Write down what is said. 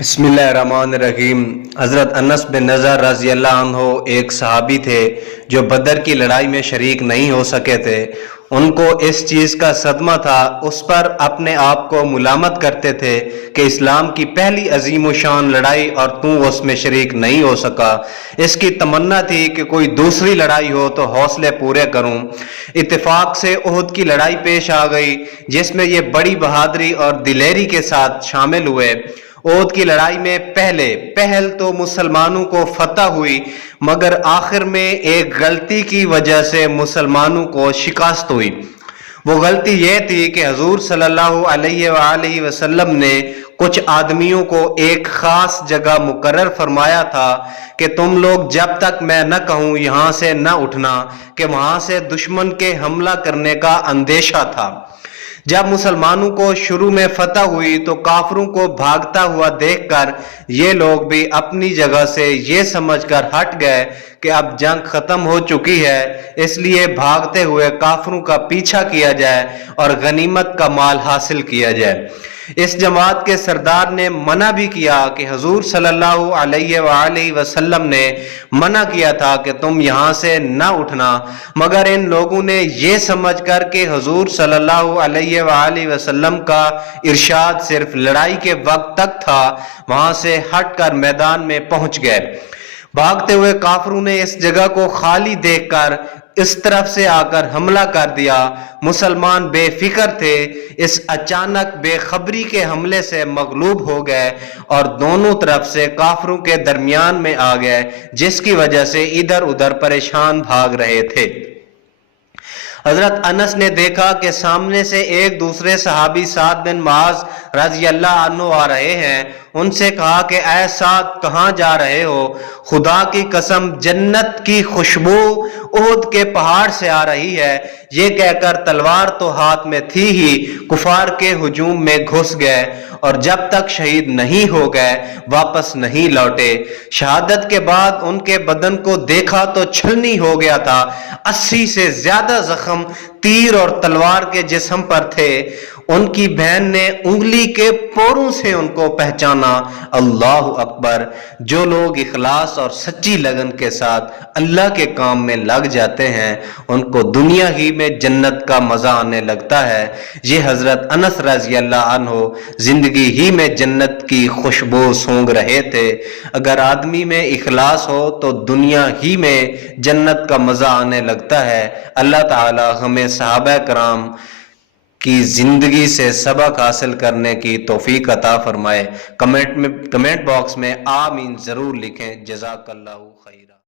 بسم اللہ الرحمن الرحیم۔ حضرت انس بن نضر رضی اللہ عنہ ایک صحابی تھے جو بدر کی لڑائی میں شریک نہیں ہو سکے تھے۔ ان کو اس چیز کا صدمہ تھا، اس پر اپنے آپ کو ملامت کرتے تھے کہ اسلام کی پہلی عظیم و شان لڑائی اور تو اس میں شریک نہیں ہو سکا۔ اس کی تمنا تھی کہ کوئی دوسری لڑائی ہو تو حوصلے پورے کروں۔ اتفاق سے احد کی لڑائی پیش آ گئی جس میں یہ بڑی بہادری اور دلیری کے ساتھ شامل ہوئے۔ احد کی لڑائی میں پہل تو مسلمانوں کو فتح ہوئی، مگر آخر میں ایک غلطی کی وجہ سے مسلمانوں کو شکست ہوئی۔ وہ غلطی یہ تھی کہ حضور صلی اللہ علیہ وآلہ وسلم نے کچھ آدمیوں کو ایک خاص جگہ مقرر فرمایا تھا کہ تم لوگ جب تک میں نہ کہوں یہاں سے نہ اٹھنا، کہ وہاں سے دشمن کے حملہ کرنے کا اندیشہ تھا۔ جب مسلمانوں کو شروع میں فتح ہوئی تو کافروں کو بھاگتا ہوا دیکھ کر یہ لوگ بھی اپنی جگہ سے یہ سمجھ کر ہٹ گئے کہ اب جنگ ختم ہو چکی ہے، اس لیے بھاگتے ہوئے کافروں کا پیچھا کیا جائے اور غنیمت کا مال حاصل کیا جائے۔ اس جماعت کے سردار نے منع بھی کیا کہ حضور صلی اللہ علیہ وآلہ وسلم نے منع کیا تھا کہ تم یہاں سے نہ اٹھنا، مگر ان لوگوں نے یہ سمجھ کر کہ حضور صلی اللہ علیہ وآلہ وسلم کا ارشاد صرف لڑائی کے وقت تک تھا، وہاں سے ہٹ کر میدان میں پہنچ گئے۔ بھاگتے ہوئے کافروں نے اس جگہ کو خالی دیکھ کر اس طرف سے آ کر حملہ کر دیا۔ مسلمان بے فکر تھے، اس اچانک بے خبری کے حملے سے مغلوب ہو گئے اور دونوں طرف سے کافروں کے درمیان میں آ گئے، جس کی وجہ سے ادھر ادھر پریشان بھاگ رہے تھے۔ حضرت انس نے دیکھا کہ سامنے سے ایک دوسرے صحابی سعد بن معاذ رضی اللہ عنہ آ رہے ہیں۔ ان سے کہا کہ اے سعد کہاں جا رہے ہو؟ خدا کی قسم جنت کی خوشبو احد کے پہاڑ سے آ رہی ہے۔ یہ کہہ کر تلوار تو ہاتھ میں تھی ہی کفار کے ہجوم میں گھس گئے اور جب تک شہید نہیں ہو گئے واپس نہیں لوٹے۔ شہادت کے بعد ان کے بدن کو دیکھا تو چھلنی ہو گیا تھا، 80 سے زیادہ زخم تیر اور تلوار کے جسم پر تھے۔ ان کی بہن نے انگلی کے پوروں سے ان کو پہچانا۔ اللہ اکبر! جو لوگ اخلاص اور سچی لگن کے ساتھ اللہ کے کام میں لگ جاتے ہیں ان کو دنیا ہی میں جنت کا مزہ آنے لگتا ہے۔ یہ حضرت انس رضی اللہ عنہ زندگی ہی میں جنت کی خوشبو سونگ رہے تھے۔ اگر آدمی میں اخلاص ہو تو دنیا ہی میں جنت کا مزہ آنے لگتا ہے۔ اللہ تعالی ہمیں صحابہ کرام کی زندگی سے سبق حاصل کرنے کی توفیق عطا فرمائے۔ کمنٹ باکس میں آمین ضرور لکھیں۔ جزاک اللہ خیرہ۔